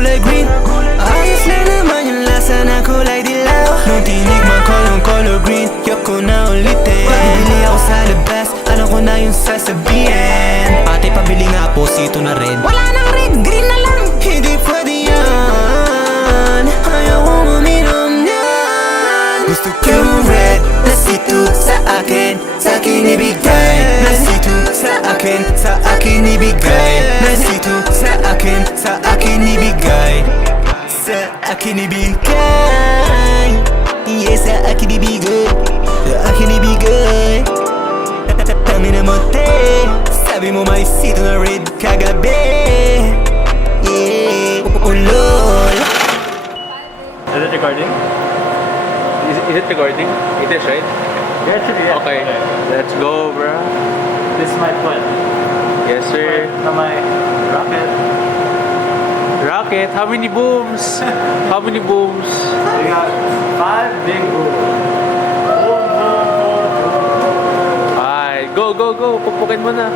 kulay green. Ayos na naman yung lasa na kulay dilaw. Nung tinikman ko yung color green, yuck ko na ulitin. Bibili ako sa labas, alam ko na yung sasabihin. Ate, pabili nga po, sito na red. Wala nang red, green na lang. Hindi pwede yan, ayokong uminom yan. Gusto ko yung red na sito sa akin, sa akin ibigay. Na sito sa akin, sa akin ibigay. Na sito sa akin, sa akin ibigay. Sa akin ibigay. Yes, sa akin ibigay. Sa akin ibigay. Tami na mote, sabi mo may sito na red kagabi. Yeah, ulol. Is it recording? Is it recording? It is, right? Yeah, actually, yeah. Okay, let's go, bro. This is my foot. Yes, sir. Na my rocket. Rocket, how many booms? How many booms? We got 5 big booms. Ay, go, go, go. Pukpukin mo na.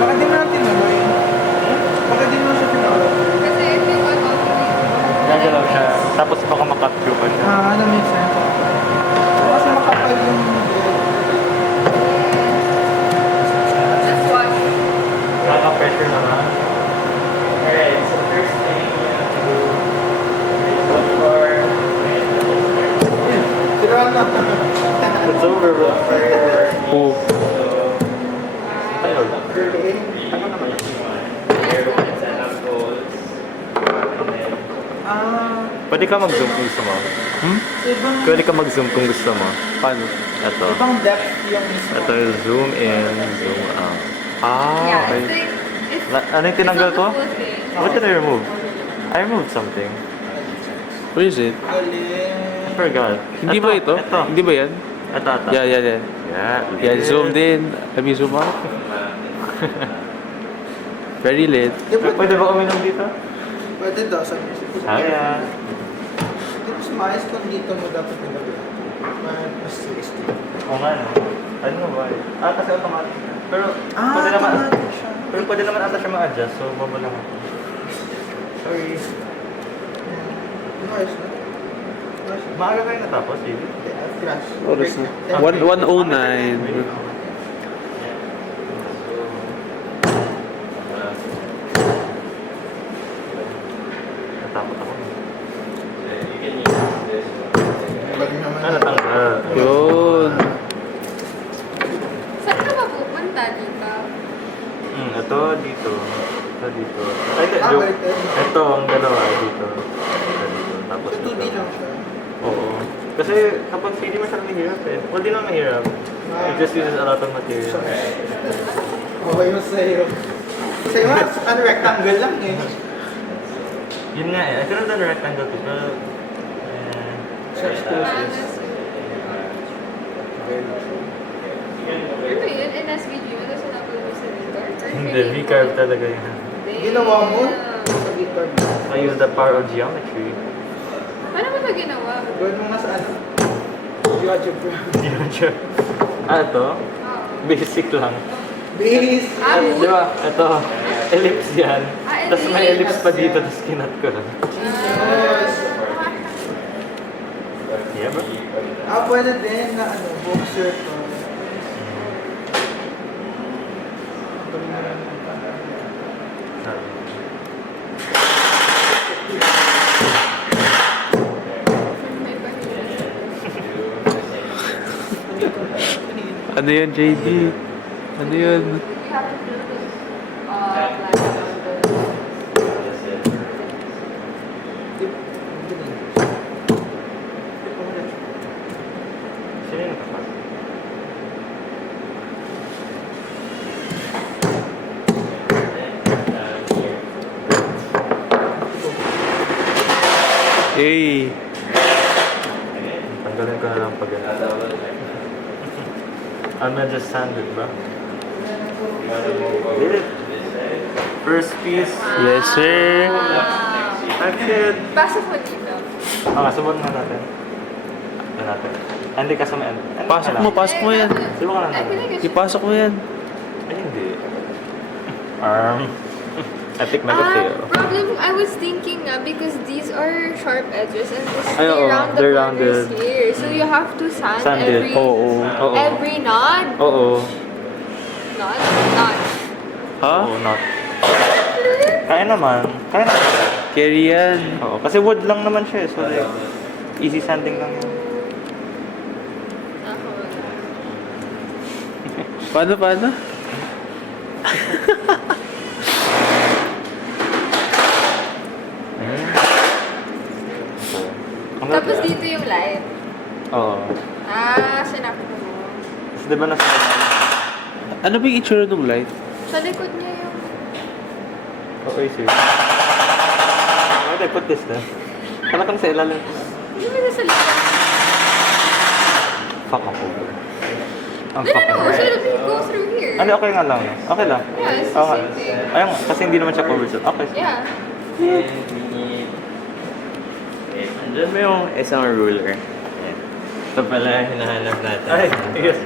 Baka din natin naman. Baka din mo siya tinawag. Gagalaw siya. Tapos baka makapture pa siya. Ano may sense? Kasi makapal yung... Kaka-pressure naman. Alright, so first thing you have to do is look for... It's over, bro. Oh. Ayun. Pwede ka mag-zoom kung gusto mo. Pwede ka mag-zoom kung gusto mo. Paano? Ito. Ibang depth yung Ito yung zoom in, zoom out. Ah, okay. Ano yung tinanggal ko? What did I remove? I removed something. Where is it? I forgot. Hindi ba ito? Ito. Hindi ba yan? Ito. Yeah, yeah, yeah. Yeah. Yeah, zoom in. Let me zoom out. Very late. Pwede ba uminom dito? Pwede daw, sabi ko. Kaya. Hindi ko sumayas kung dito mo dapat nilagay. Mas tasty. Oo nga no. Ano ba eh? Kasi automatic siya. Pero pwede naman. automatic siya. Pero pwede naman ata siya ma-adjust. So baba lang ako. Sorry. Ayos na. Maaga kayo natapos, David? Crash. Oras na. 1:09. Natapos ako. Bag naman. Natanggal. Yun. Saan ka ba pupunta dito? Ito dito. Ito dito. Ay, Ah, joke. balik tayo. Ito ang dalawa dito. Ito dito. Tapos Ito ito. din lang siya. Oo. Kasi kapag hindi masyadong mahirap eh. Well, di naman mahirap. It just uses a lot of material. Okay mo sa'yo. Sa'yo nga, ano, rectangle lang eh. Yun nga eh. I could have done a rectangle too, pero... Search tools. Ano yun? NS video? Tapos na-upload mo sa Record? Hindi, V-curve talaga yun. Ginawa mo? Sa guitar. I use the power of geometry. Paano mo ito ginawa? Gawin mo nga sa ano? GeoGebra. Geometry. Ito? Oo. Basic lang. Base! Di ba? Ito, ellipse yan. Tapos may ellipse pa dito, yan. tapos kinat ko lang. Jesus! Yeah, bro. Pwede din na ano, boxer to. Ano yun, JD? Ano yun? We have to do this Sino yung kapag? Hey! Tanggalin ko na lang pag I'm not just sanded ba? Did it? First piece. Yes, sir! Action! Pasok mo dito. Subukan na natin. Ito natin. Hindi kasama yan. Pasok mo, pasok mo yan. Sino ka lang? I feel like I should- Ipasok mo yan. Ay, hindi. Epic na kasi. Problem, I was thinking because these are sharp edges and this Ay, oo, round the they're corners rounded. here. So you have to sand, Sand it. every Oo. Oo. every knot. Oo. Knot. Ha? Oo, not. Kaya naman. Kaya naman. Carry yan. Oo, kasi wood lang naman siya eh. So like, easy sanding lang yun. Paano, paano? Tapos dito yung light. Oo. Sinakto mo. Tapos di ba nasa... Ano ba yung itsura ng light? Sa likod niya yung... Okay, sir. Why did I put this there? Kala kang sa ilalim. Hindi mo sa likod. Fuck ako. Ang No, fucking so right. it'll go through here. Ano, okay nga lang. Okay lang. Yeah, it's the Oo nga. same thing. Ayun nga, kasi hindi naman siya covered. Okay. Yeah. Andiyan mo yung isang ruler. Ito pala yung hinahanap natin. Ay, yes.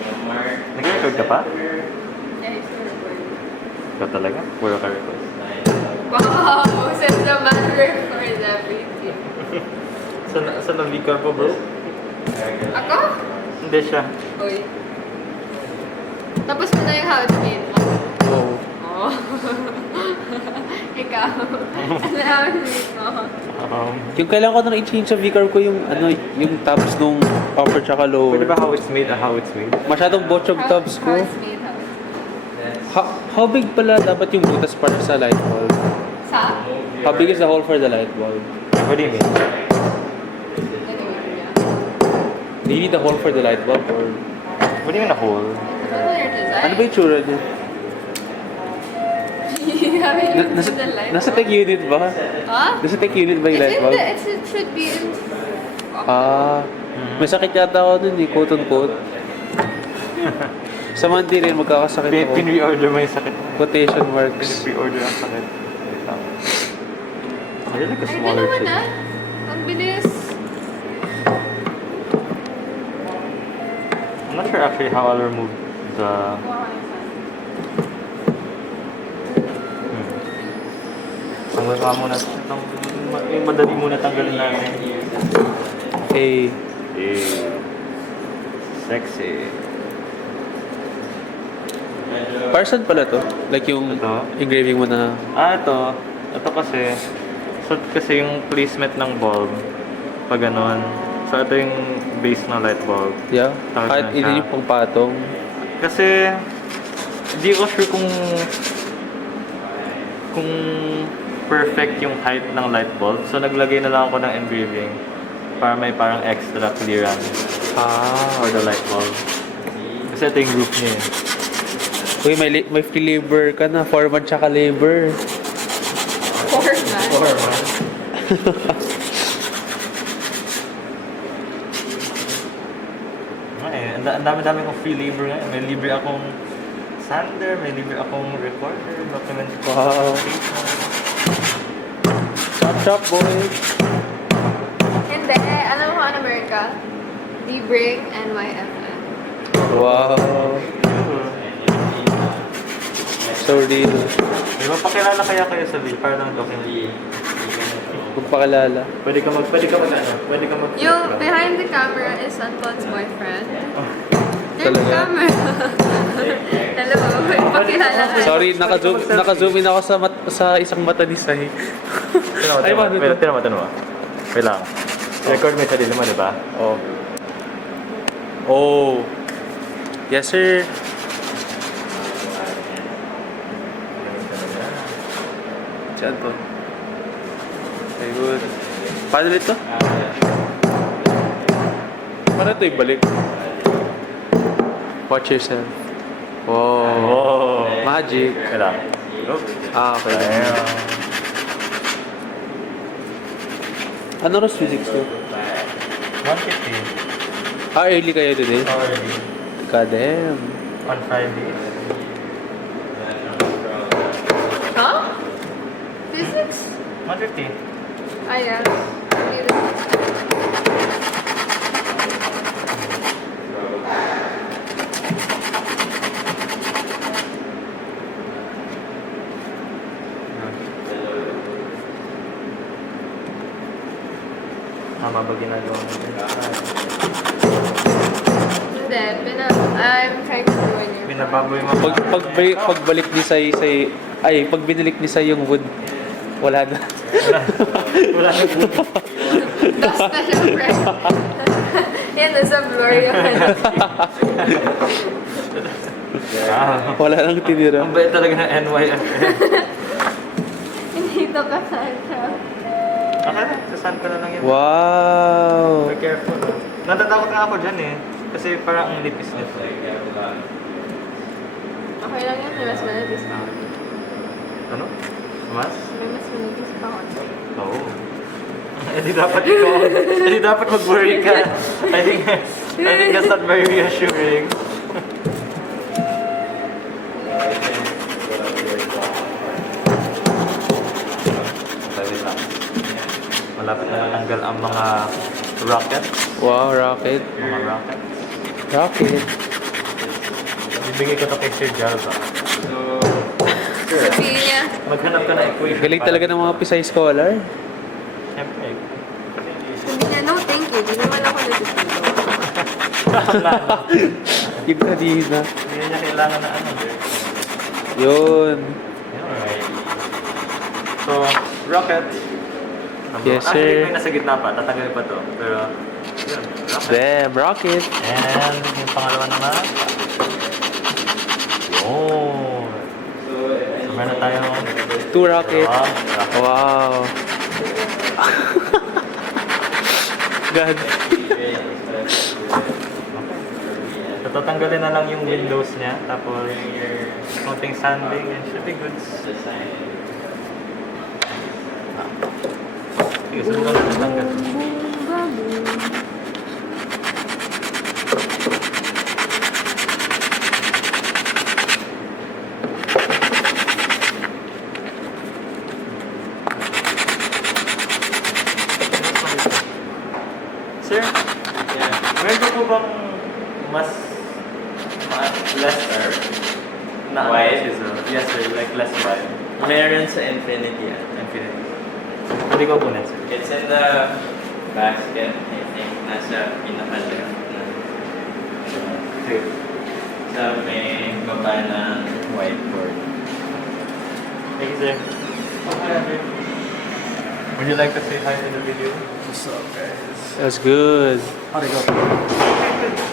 So, Mark. Nag-record ka pa? Yeah, it's so recording. Ikaw talaga? Puro ka record. Wow! Says the man records everything. Saan na Vicar po, bro? Ako? Hindi siya. Uy. Tapos mo na yung housemate mo. Oo. Oh. Ikaw. Ano na housemate mo? Yung kailangan ko na i-change sa Vicar ko yung ano, yung tabs nung upper tsaka lower. Pwede ba how it's made? How it's made? Masyadong botchog tabs ko. Housemate. How big pala dapat yung butas para sa light bulb? Sa? How big is the hole for the light bulb? What do you mean? Do you need the hole for the light bulb or... What do you mean a hole? Ano ba yung tsura niya? Nasa tech unit ba? Huh? Nasa tech unit ba yung It's light in bulb? the, it should be in... May sakit yata ako dun eh, quote on quote. Sa Monday rin, magkakasakit ako. Pin-reorder mo yung sakit. Quotation marks. Pin-reorder ang sakit. Wait lang. I like a Ay, smaller dalawa shape. na. Ang bilis. I'm not sure actually how I'll remove the... Tanggal nga muna. Yung madali muna tanggalin namin. Eh, Sexy. para saan pala to? Like yung Ito? engraving mo na... Ito. Ito kasi, so kasi yung placement ng bulb, pag ganon. So, ito yung base ng light bulb. Yeah? Tawag Kahit na siya. hindi yung pangpatong. Kasi, hindi ko sure kung perfect yung height ng light bulb. So, naglagay na lang ako ng engraving para may parang extra clearance for the light bulb. Kasi ito yung group niya eh. Uy, may free labor ka na. Foreman tsaka labor. Foreman. Ay, ang dami-dami kong free labor ngayon. May libre akong sander, may libre akong recorder, document. Wow. Chop chop, boy. Hindi. Alam mo kung ano America? D-Bring NYFN. Wow. So real. May mapakilala kaya kayo sa bill para ng document. Magpakilala. Pwede ka mag Yung behind the camera is Anton's boyfriend. There's Talaga? camera. Hello. Pakilala ka. Sorry, naka-zoom in ako sa isang mata ni Sai. Ay, paano to? Tira mo. Wait lang. Record mo yung sarili mo, di ba? Oh. Oh. Yes, sir. Si Anton. Okay, good. Paano nito? Paano ito ibalik? Watch yourself. Wow. Oh. Magic. Wait lang. Okay. Damn. Ano oras physics to? 150. Early kayo today? Already. God damn. On Fridays. Huh? Physics? 150. Ah, yes. Tama ba ginagawa mo? Hindi, I'm trying to do it. Binababoy mo Pagbalik ni Sai, pag binalik ni Sai yung wood, wala na. Wala na po. Dust na syempre. Yan, nasa blur yun. Wala nang tinira. Ang bait talaga ng NYFM. Hindi to kasasya. Okay na, sasan ko na lang yan. Wow! Be careful. Natatakot nga ako dyan eh. Kasi parang ang lipis nito. Okay lang yan, may mas manipis pa ako. Ano? Mas? May mas manipis pa ako. Oo. Eh di dapat ikaw. Eh di dapat mag-worry ka. I think that's not very reassuring. Malapit na natanggal ang mga rocket. Wow, rocket. Mga rocket. Rocket. Bibigay ko ito kay Sir Jalva. Sabihin niya, Maghanap ka na equation. Galing talaga ng mga Pisay scholar. Siyempre. sabihin niya, no thank you, hindi naman ako nagtutulog. Yung kanina. Hindi niya kailangan na ano. Yun. Alright. So, rocket. Yes, Actually, sir. may nasa gitna pa. Tatanggalin pa to. Pero, yun. Rocket. Damn, rocket. And yung pangalawa naman. Yun. So, meron na tayong 2 rocket. rocket. Wow. God. So, tatanggalin na lang yung windows niya. Tapos, konting sanding and should be good. Sige, sunod na tatanggal. Sir, meron po bang mas lesser na Wide? Yes sir, like less wide. Meron sa Infinity yan. Infinity. Pwede ko kunin sir. It's in the basket, I think. Nasa pinaka-left na. Sige. Sa may baba ng whiteboard. Thank you sir. Would you like to say hi in the video? That's good. How'd it go?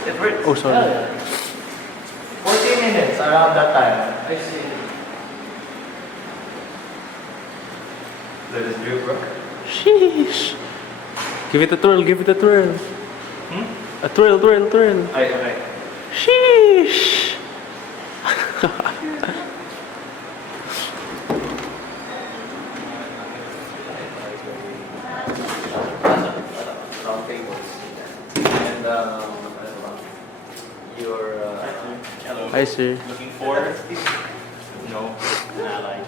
It works. Oh, sorry. 40 minutes around that time. I see. Let us do bro. Sheesh. Give it a twirl, give it a twirl. Hmm? A twirl, twirl, twirl. Okay. Sheesh. Round tables. And, your, hello. Hi, sir. Looking for? No, an ally.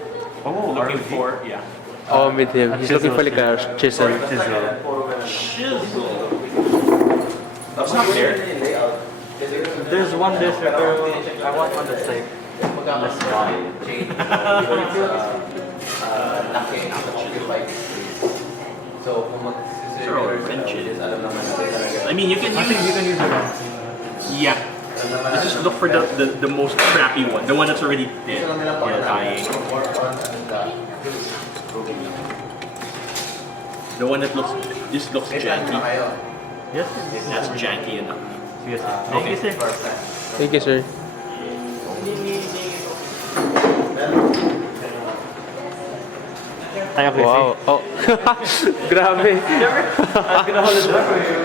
Oh, Looking for? Yeah. Oh, I'm with him. He's looking for like a chisel. Chisel. That's not fair. There's one there, sir, pero I want one that's like less wide. Sure, benches. I mean, you can I think you use. can use it. Yeah. Let's just look for the most crappy one. The one that's already dead. Yeah, dying. The one that just looks janky. Yes, That's janky enough. yes. Thank you, sir. Thank you, sir. Tayo, please. Wow. Oh. Grabe. I'm gonna hold it up for you.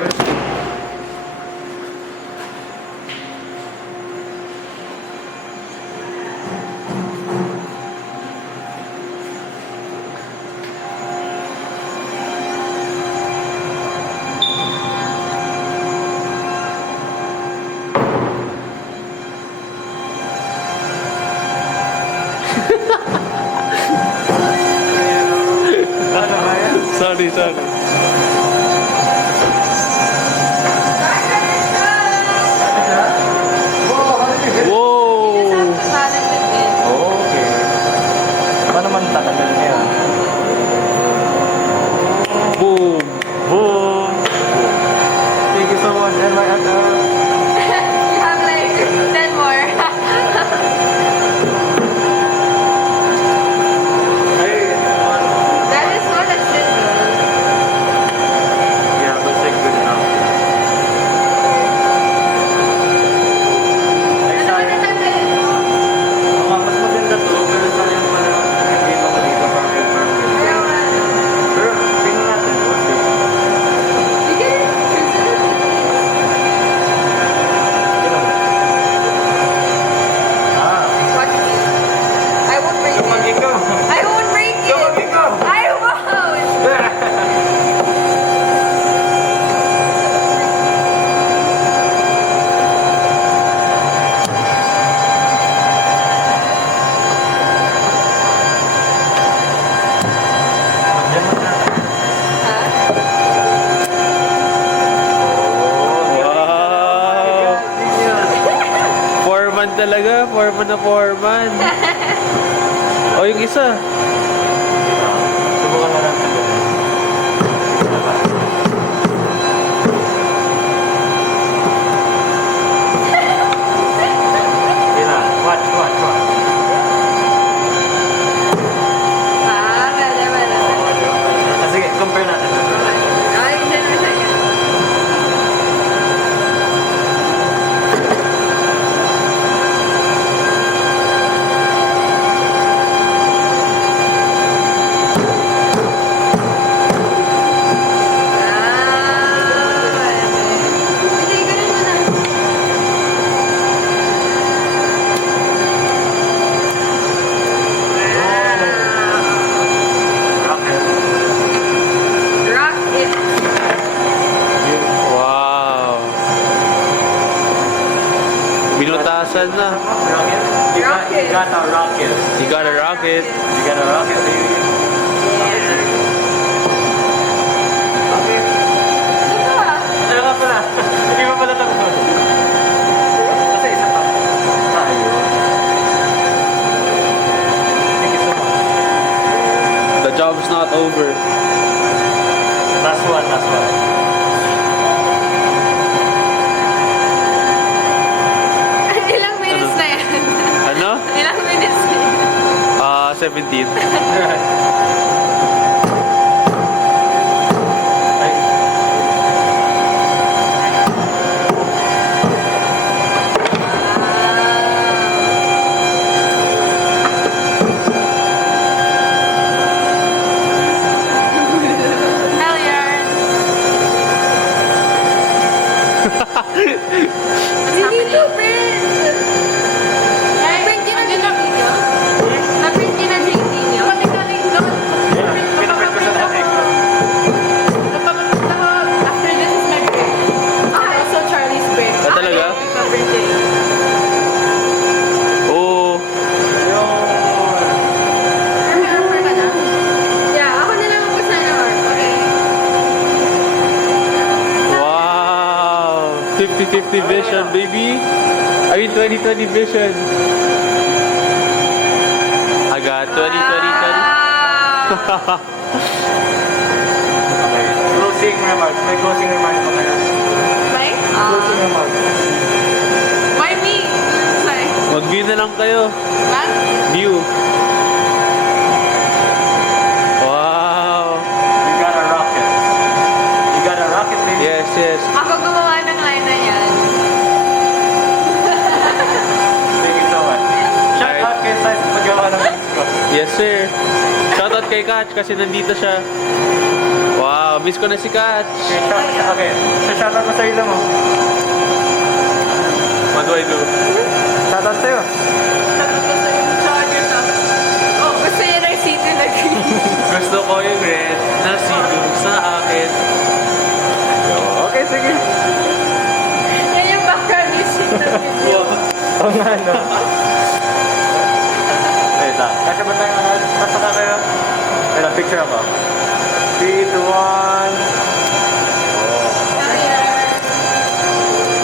Sorry, sorry. Whoa! Okay. Paano man tatanggal niya? Boom! Boom! Foreman na foreman. O, yung isa. Subukan na lang. Watch. Pwede. Sige, compare natin. Ay, hindi na second. Hindi, ganun mo na. Rock it. Wow. Binutasan na. Rocket. You got a rocket. You got a rocket. You got a rocket, baby. Ito ah. Ano nga pala? Hindi mo pala tapos. Kasi isa pa. Ayun. Thank you so much. The job's not over. Last one. Ilang minutes na yan? Ano? Ilang minutes na yan? 17. Hell yeah. Hindi to print. Na-print yun ang video? Na-print yun ang JT niyo? Pati galing doon. Pinaprint ko sa dating. After this is my break. Also Charlie's break. Ah, talaga? Birthday. Oh. Remember ka na? Yeah, ako na lang ang pusa na art. Okay. Wow. 50-50 vision, baby. I mean, 20-20 vision. I got 20-20-20. Wow. Okay. Closing remarks. May closing remarks pa kayo. May? Closing remarks. Why me? Sorry. Mag-view na lang kayo. What? View. Wow. You got a rocket. You got a rocket, baby. Yes, yes. Ako gumawa ng line na yan. Thank you so much. Shout out kay Sai sa paggawa ng disco. Yes, sir. Shoutout kay Katch kasi nandito siya. Wow, miss ko na si Katch. Okay, shout out mo sa ilo mo.